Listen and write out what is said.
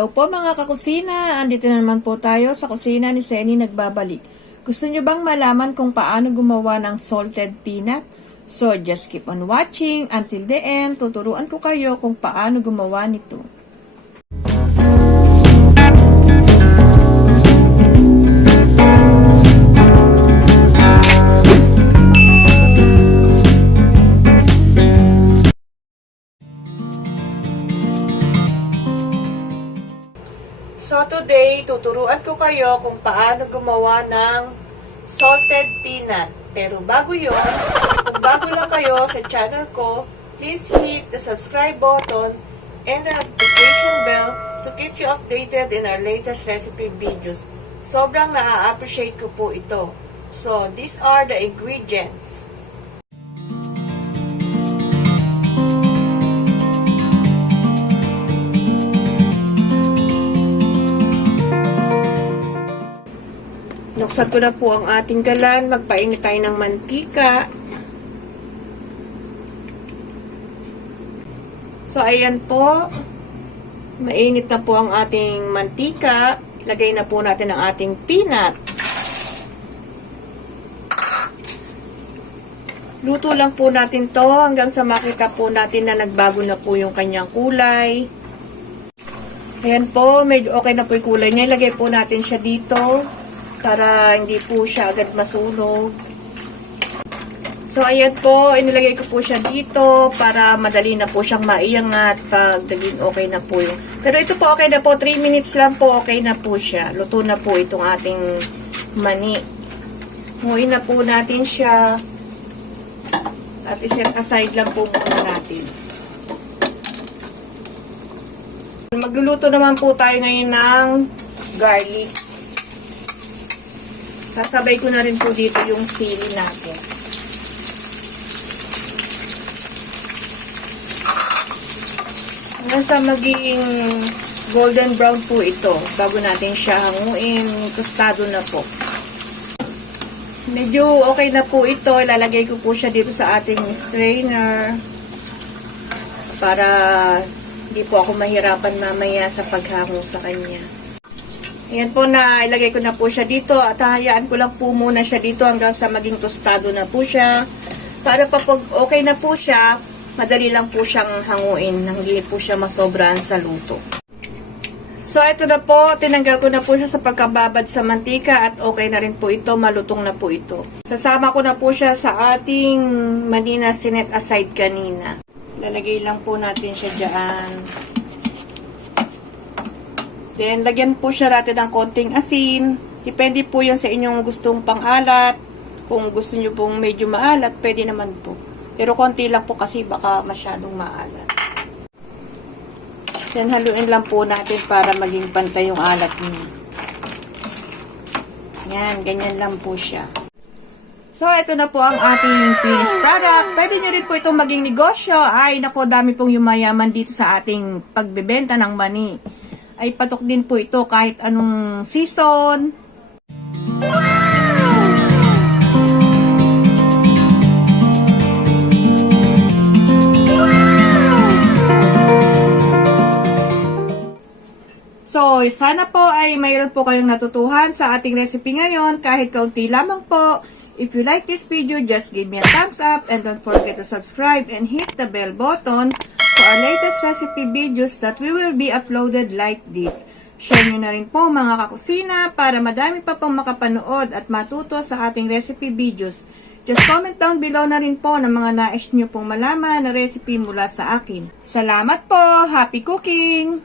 Hello po mga kakusina! Andito na naman po tayo sa kusina ni Zeny nagbabalik. Gusto nyo bang malaman kung paano gumawa ng salted peanut? So just keep on watching until the end. Tuturuan ko kayo kung paano gumawa nito. So today, tuturuan ko kayo kung paano gumawa ng salted peanut. Pero bago yon, kung bago lang kayo sa channel ko, please hit the subscribe button and the notification bell to keep you updated in our latest recipe videos. Sobrang na-appreciate ko po ito. So these are the ingredients. Nuksan ko na po ang ating galan. Magpainit tayo ng mantika. So, ayan po. Mainit na po ang ating mantika. Lagay na po natin ang ating peanut. Luto lang po natin to hanggang sa makita po natin na nagbago na po yung kanyang kulay. Ayan po. Medyo okay na po yung kulay niya. Ilagay po natin siya dito para hindi po siya agad masunog. So, ayan po, inilagay ko po siya dito para madali na po siyang maiangat pag naging okay na po yung. Pero ito po okay na po, 3 minutes lang po, okay na po siya. Luto na po itong ating mani. Huwin na po natin siya at iset aside lang po muna natin. Magluluto naman po tayo ngayon ng garlic. Sasabay ko na rin po dito yung sili natin. Hanggang sa maging golden brown po ito. Bago natin siya hanguin, tostado na po. Medyo okay na po ito. Ilalagay ko po siya dito sa ating strainer para hindi po ako mahirapan mamaya sa paghango sa kanya. Ayan po na, ilagay ko na po siya dito at hahayaan ko lang po muna siya dito hanggang sa maging tostado na po siya. Para pag okay na po siya, madali lang po siyang hanguin, hindi po siya masobrahan sa luto. So, ito na po, tinanggal ko na po siya sa pagkababad sa mantika at okay na rin po ito, malutong na po ito. Sasama ko na po siya sa ating mani na sinet aside kanina. Lalagay lang po natin siya dyan. Then, lagyan po siya natin ng konting asin. Depende po yan sa inyong gustong pang-alat. Kung gusto nyo pong medyo maalat, pwede naman po. Pero konti lang po kasi baka masyadong maalat. Then, haluin lang po natin para maging pantay yung alat niya. Yan, ganyan lang po siya. So, ito na po ang ating finished product. Pwede nyo rin po itong maging negosyo. Ay, nako, dami pong yumayaman dito sa ating pagbebenta ng mani. Ay patok din po ito kahit anong season. So, sana po ay mayroon po kayong natutuhan sa ating recipe ngayon kahit kaunti lamang po. If you like this video, just give me a thumbs up and don't forget to subscribe and hit the bell button for our latest recipe videos that we will be uploaded like this. Share nyo na rin po mga kakusina para madami pa pong makapanood at matuto sa ating recipe videos. Just comment down below na rin po ng mga nais nyo pong malaman na recipe mula sa akin. Salamat po! Happy cooking!